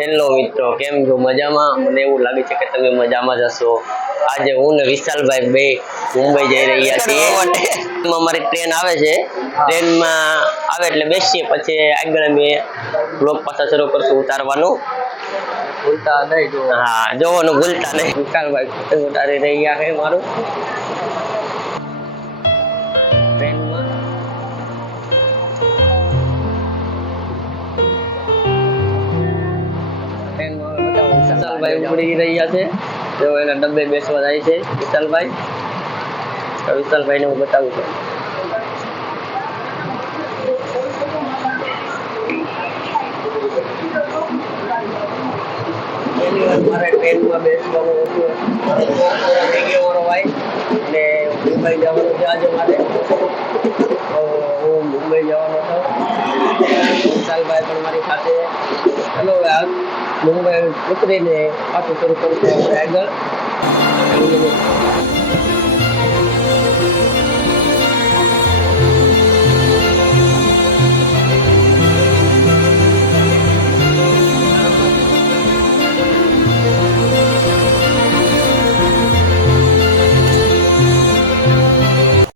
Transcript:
Hello મિત્રો, કેમ છો? મજામાં? મને એવું લાગે છે કે તમે મજામાં જ હશો. આજે હું ને વિશાલભાઈ બે મુંબઈ જઈ રહ્યા છીએ. અમારી ટ્રેન આવે છે, ટ્રેનમાં આવે એટલે બેસીએ, પછી આગળ અમે બ્લોગ પાછા શરૂ કરશું ઉતારવાનું. ભૂલતા નહીં જો. હા, જોવાનું ભૂલતા નહીં. વિશાલભાઈ પતંગ ઉતારી રહ્યા છે મારું ટ્રેનમાં. વિશાલભાઈ ઉડી રહ્યા છે, તેઓ એના ડબ્બે બેસવા જાય છે. વિશાલભાઈને હું બતાવું છું. પહેલી વાર મારે ટ્રેનમાં બેસવાનું હતું. ભાઈ અને મુંબઈ જવાનું છે આજે મારે. તો હું મુંબઈ જવાનો હતો. વિશાલભાઈ પણ મારી સાથે. ચલો મુંબઈ ઉતરીને પાછું શરૂ કરશું આપણે આગળ.